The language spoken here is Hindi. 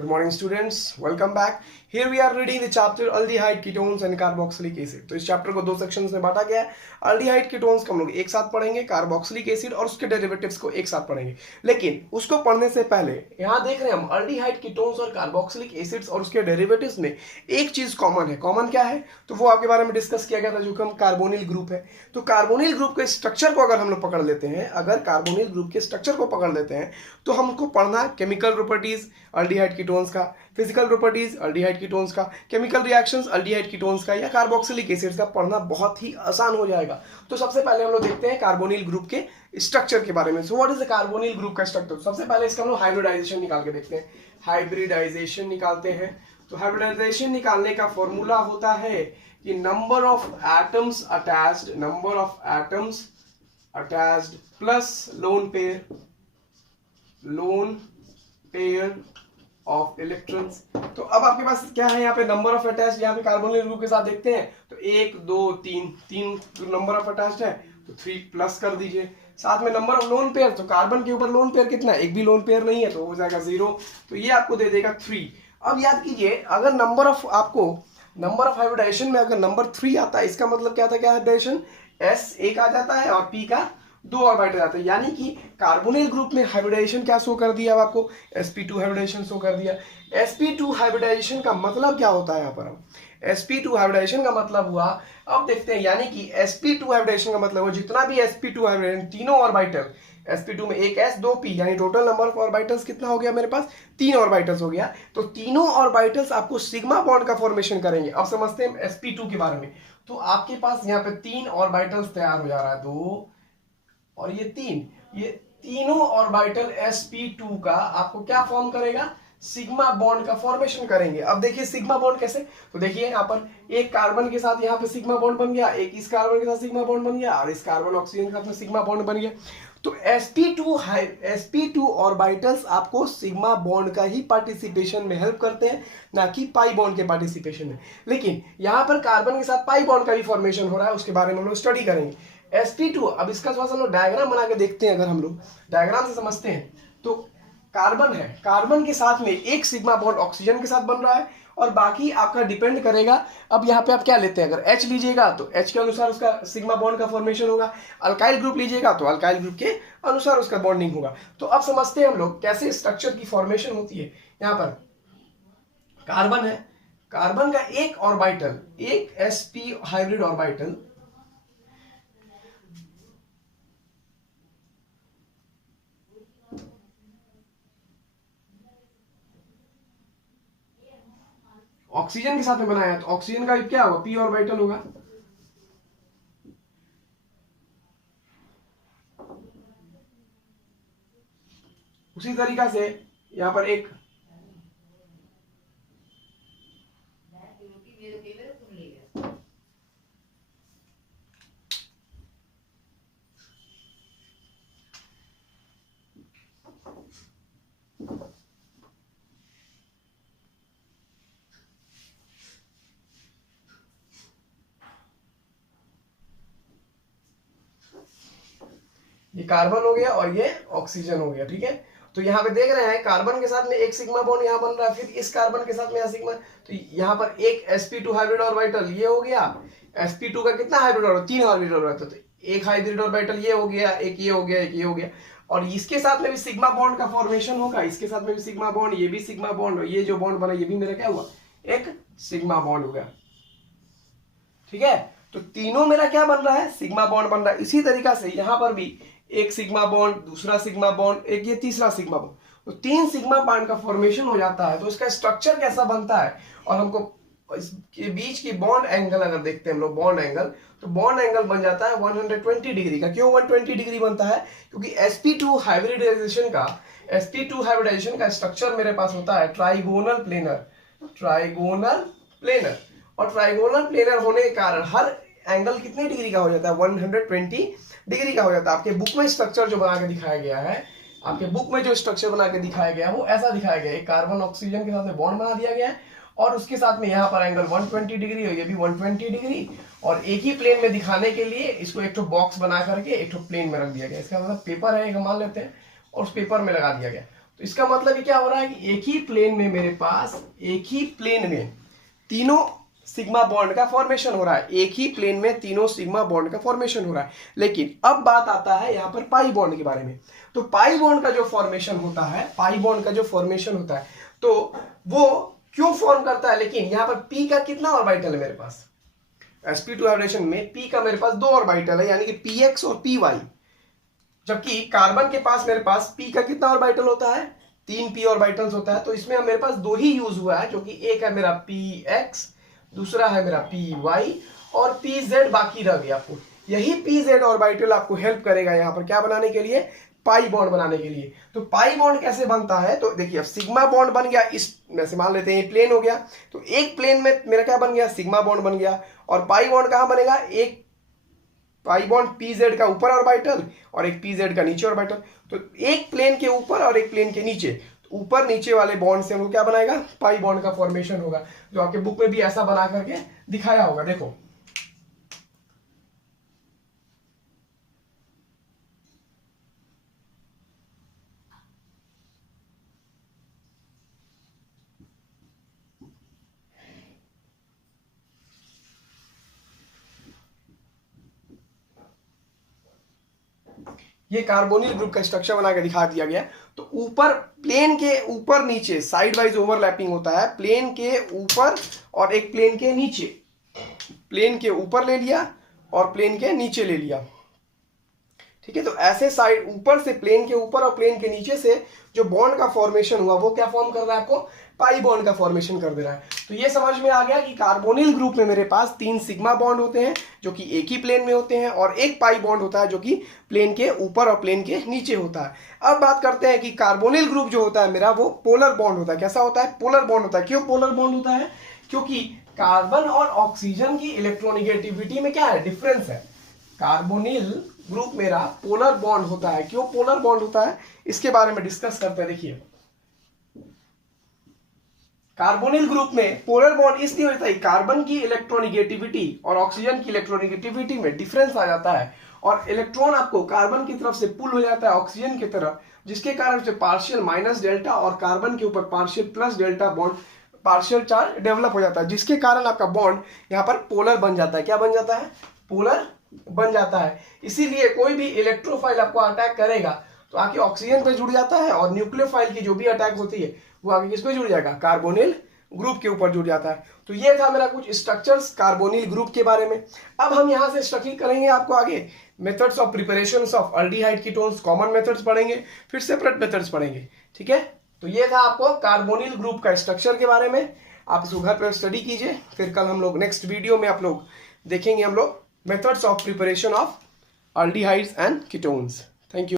Good morning students, welcome back. Here we are reading the chapter aldehyde ketones and carboxylic acid. तो इस चैप्टर को दो सेक्शंस में बांटा गया है. अल्डिहाइड कीटोन्स को हम लोग एक साथ पढ़ेंगे, कार्बोक्सिलिक एसिड और उसके डेरिवेटिव्स को एक साथ पढ़ेंगे. लेकिन उसको पढ़ने से पहले यहाँ देख रहे हैं हम अल्डिहाइड कीटोन्स और कार्बोक्सिलिक एसिड्स और उसके डेरिवेटिव्स में एक चीज कॉमन है. कॉमन क्या है? तो वो आपके बारे में डिस्कस किया गया था, जो कि हम कार्बोनिल ग्रुप है. तो कार्बोनिल ग्रुप के स्ट्रक्चर को अगर हम लोग पकड़ लेते हैं, अगर कार्बोनिल ग्रुप के स्ट्रक्चर को पकड़ लेते हैं तो हमको पढ़ना केमिकल प्रॉपर्टीज अल्डिहाइड कीटोन्स का, फिजिकल प्रॉपर्टीज अल्डिहाइड कीटोन्स का, केमिकल रिएक्शंस अल्डिहाइड कीटोन्स का या कार्बोक्सिलिक एसिड्स का पढ़ना बहुत ही आसान हो जाएगा. तो सबसे पहले हम लोग देखते हैं कार्बोनिल ग्रुप के स्ट्रक्चर के बारे में. So what is the carbonyl group का स्ट्रक्चर? सबसे पहले इसका हम लोग हाइब्रिडाइजेशन निकाल के देखते हैं. हाइब्रिडाइजेशन निकालते हैं. तो हाइब्रिडाइजेशन निकालने का फॉर्मूला होता है कि number of atoms attached plus lone pair of electrons. तो अब आपके पास क्या है यहाँ पे? Number of attached. यहाँ पे कार्बोनिल ग्रुप के साथ देखते हैं तो 1 2 3 नंबर ऑफ अटैच्ड है तो 3 प्लस कर दीजिए. साथ में नंबर ऑफ लोन पेयर, तो कार्बन के ऊपर लोन पेयर कितना है? एक भी लोन पेयर नहीं है तो हो जाएगा 0. तो ये आपको दे देगा 3. अब याद कीजिए, अगर नंबर ऑफ हाइब्रिडाइजेशन में अगर नंबर 3 आता है, इसका मतलब क्या था? क्या हाइब्रिडाइजेशन? S एक आ जाता है और P का 2 ऑर्बिटल जाते हैं. यानी कि कार्बोनिल ग्रुप में हाइब्रिडाइजेशन क्या शो कर दिया? अब आपको sp2 हाइब्रिडाइजेशन शो कर दिया. sp2 हाइब्रिडाइजेशन का मतलब क्या होता है? यहाँ पर हम sp2 हाइब्रिडाइजेशन का मतलब हुआ, अब देखते हैं. यानी कि sp2 हाइब्रिडाइजेशन का मतलब हुआ जितना भी sp2 हाइब्रिडाइजेशन, तीनों ऑर्बिटल sp2 में एक s 2 p, यानी टोटल नंबर ऑफ ऑर्बिटल्स कितना हो गया मेरे पास? 3 ऑर्बिटल्स हो गया. तो तीनों ऑर्बिटल्स आपको सिग्मा बॉन्ड का फॉर्मेशन करेंगे. अब समझते हैं sp2 के बारे में. तो आपके पास यहाँ पे 3 ऑर्बिटल्स तैयार हो जा रहा है, 2 और ये 3. ये तीनों ऑर्बिटल sp2 का आपको क्या फॉर्म करेगा? सिग्मा बॉन्ड का फॉर्मेशन करेंगे. अब देखिए सिग्मा बॉन्ड कैसे? तो देखिए यहाँ पर एक कार्बन के साथ यहाँ पे सिग्मा बॉन्ड बन गया, एक इस कार्बन के साथ सिग्मा बॉन्ड बन गया और इस कार्बन ऑक्सीजन के साथ में सिग्मा बॉन्ड बन गया. तो sp2 ऑर्बिटल्स आपको सिग्मा बॉन्ड का ही पार्टिसिपेशन में हेल्प करते हैं, ना कि पाई बॉन्ड के पार्टिसिपेशन में. लेकिन यहाँ पर कार्बन के साथ पाई बॉन्ड का भी फॉर्मेशन हो रहा है, उसके बारे में हम लोग स्टडी करेंगे. sp2, अब इसका थोड़ा सा हम लोग डायग्राम बना के देखते हैं. अगर हम लोग डायग्राम से समझते हैं तो कार्बन है, कार्बन के साथ में एक सिग्मा बॉन्ड ऑक्सीजन के साथ बन रहा है और बाकी आपका डिपेंड करेगा. अब यहाँ पे आप क्या लेते हैं? अगर H लीजिएगा तो H के अनुसार उसका सिग्मा बॉन्ड का फॉर्मेशन होगा. अल्काइल ग्रुप लीजिएगा तो अल्काइल ग्रुप के अनुसार उसका बॉन्डिंग होगा. तो अब समझते हैं हम लोग कैसे स्ट्रक्चर की फॉर्मेशन होती है. यहाँ पर कार्बन है, कार्बन का एक ऑर्बिटल, एक sp हाइब्रिड ऑर्बिटल ऑक्सीजन के साथ में बनाया, तो ऑक्सीजन का क्या होगा? p ऑर्बिटल होगा. उसी तरीका से यहां पर एक ये कार्बन हो गया और ये ऑक्सीजन हो गया. ठीक है, तो यहाँ पे देख रहे हैं कार्बन के साथ में एक सिग्मा बॉन्ड यहाँ बन रहा है, फिर इस कार्बन के साथ में यहाँ सिग्मा. तो यहाँ पर एक sp2 हाइब्रिड ऑर्बिटल ये हो गया. sp2 का कितना हाइब्रिड ऑर्बिटल? 3 hybrid orbital. तो एक हाइब्रिड ऑर्बिटल ये हो गया, एक ये हो गया, एक ये हो गया और इसके साथ में भी सिग्मा बॉन्ड का फॉर्मेशन होगा. इसके साथ में भी सिग्मा बॉन्ड, ये भी सिग्मा बॉन्ड, ये जो बॉन्ड बना ये भी मेरा क्या हुआ? एक सिग्मा बॉन्ड हो गया. ठीक है, तो तीनों मेरा क्या बन रहा है? सिग्मा बॉन्ड बन रहा है. इसी तरीका से यहाँ पर भी एक सिग्मा बॉन्ड, दूसरा सिग्मा बॉन्ड, एक ये तीसरा सिग्मा बॉन्ड. तो 3 सिग्मा बॉन्ड का फॉर्मेशन हो जाता है. तो इसका स्ट्रक्चर कैसा बनता है और हमको इसके बीच की बॉन्ड एंगल अगर देखते हैं हम लोग, बॉन्ड एंगल, तो बॉन्ड एंगल बन जाता है 120 डिग्री का. क्यों 120 डिग्री बनता है? क्योंकि sp2 हाइब्रिडाइजेशन का स्ट्रक्चर मेरे पास होता है ट्राइगोनल प्लेनर. और ट्राइगोनल प्लेनर होने के कारण हर एंगल कितने डिग्री का हो जाता है? 120 डिग्री का हो जाता है. आपके बुक में स्ट्रक्चर जो बना के दिखाया गया है, वो ऐसा दिखाया गया है. कार्बन ऑक्सीजन के साथ में बॉन्ड बना दिया गया है और उसके साथ में यहाँ पर एंगल 120 डिग्री हो, ये भी 120 डिग्री. और एक ही प्लेन में दिखाने के लिए इसको एक तो बॉक्स बना करके एक तो प्लेन में रख दिया गया. इसका मतलब पेपर है एक, मान लेते हैं, और उस पेपर में लगा दिया गया. तो इसका मतलब ये क्या हो रहा है कि एक ही प्लेन में मेरे पास, एक ही प्लेन में तीनों सिग्मा बॉन्ड का फॉर्मेशन हो रहा है, एक ही प्लेन में तीनों सिग्मा बॉन्ड का फॉर्मेशन हो रहा है। लेकिन अब बात आता है यहाँ पर पाई बॉन्ड के बारे में। तो पाई बॉन्ड का जो फॉर्मेशन होता है, पाई बॉन्ड का जो फॉर्मेशन होता है, तो वो क्यों फॉर्म करता है? लेकिन यहाँ पर पी का कितना ऑर्बिटल है मेरे पास? sp2 हाइब्रिडेशन में पी का मेरे पास 2 ऑर्बिटल है, यानी कि px और py। जबकि कार्बन के पास मेरे पास पी का कितना ऑर्बिटल होता है? 3 p ऑर्बिटल्स होता है। तो इसमें मेरे पास 2 ही यूज हुआ है, जो कि एक है मेरा px, दूसरा है मेरा py और pz बाकी रह गया। आपको यही pz ऑर्बिटल आपको हेल्प करेगा यहाँ पर क्या बनाने के लिए? पाई बॉन्ड बनाने के लिए। तो पाई बॉन्ड कैसे बनता है? तो देखिए, अब सिग्मा बॉन्ड बन गया, इस वैसे मान लेते हैं प्लेन हो गया, तो एक प्लेन में मेरा क्या बन गया? सिग्मा बॉन्ड बन गया। और पाई बॉन्ड कहां बनेगा? एक पाई बॉन्ड pz का ऊपर ऑर्बिटल और एक pz का नीचे ऑर्बिटल। तो एक प्लेन के ऊपर और एक प्लेन के नीचे, तो ऊपर नीचे वाले बॉन्ड से हमको क्या बनाएगा? पाई बॉन्ड का फॉर्मेशन होगा, जो आपके बुक में भी ऐसा बना करके दिखाया होगा। देखो, ये कार्बोनिल ग्रुप का स्ट्रक्चर बना के दिखा दिया गया। तो ऊपर प्लेन के ऊपर नीचे साइड वाइज ओवरलैपिंग होता है, प्लेन के ऊपर और एक प्लेन के नीचे, प्लेन के ऊपर ले लिया और प्लेन के नीचे ले लिया। ठीक है, तो ऐसे साइड ऊपर से, प्लेन के ऊपर और प्लेन के नीचे से जो बॉन्ड का फॉर्मेशन हुआ वो क्या फॉर्म कर रहा है? आपको पाई बॉन्ड का फॉर्मेशन कर दे रहा है। तो ये समझ में आ गया कि कार्बोनिल ग्रुप में मेरे पास 3 सिग्मा बॉन्ड होते हैं जो कि एक ही प्लेन में होते हैं, और एक पाई बॉन्ड होता है जो कि प्लेन के ऊपर और प्लेन के नीचे होता है। अब बात करते हैं कि कार्बोनिल ग्रुप जो होता है मेरा, वो पोलर बॉन्ड होता है। कैसा होता है? पोलर बॉन्ड होता है। क्यों पोलर बॉन्ड होता है? क्योंकि कार्बन और ऑक्सीजन की इलेक्ट्रोनिगेटिविटी में क्या है? डिफरेंस है। कार्बोनिल ग्रुप मेरा पोलर बॉन्ड होता है। क्यों पोलर बॉन्ड होता है, इसके बारे में डिस्कस करते हैं। देखिए, कार्बोनिल ग्रुप में पोलर बॉन्ड इसलिए होता है, कार्बन की इलेक्ट्रोनिगेटिविटी और ऑक्सीजन की इलेक्ट्रोनिगेटिविटी में डिफरेंस आ जाता है, और इलेक्ट्रॉन आपको कार्बन की तरफ से पुल हो जाता है ऑक्सीजन की तरफ, जिसके कारण से पार्शियल माइनस डेल्टा और कार्बन के ऊपर partial plus delta bond, partial charge develop हो जाता है, जिसके कारण आपका बॉन्ड यहाँ पर पोलर बन जाता है। क्या बन जाता है? पोलर बन जाता है। इसीलिए कोई भी इलेक्ट्रोफाइल आपको अटैक करेगा तो आके ऑक्सीजन पे जुड़ जाता है, और न्यूक्लियोफाइल की जो भी अटैक होती है वो आगे किस पे जुड़ जाएगा? कार्बोनिल ग्रुप के ऊपर जुड़ जाता है। तो ये था मेरा कुछ स्ट्रक्चर्स कार्बोनिल ग्रुप के बारे में। अब हम यहां से स्ट्रक्चर करेंगे आपको आगे methods of preparation of aldehyde ketones, common methods पढ़ेंगे, फिर सेपरेट मेथड्स पढ़ेंगे। ठीक है, तो ये था आपको कार्बोनिल ग्रुप का स्ट्रक्चर के बारे में। आप इसको घर पर स्टडी कीजिए, फिर कल हम लोग नेक्स्ट वीडियो में आप लोग देखेंगे हम लोग methods of preparation of aldehydes and ketones।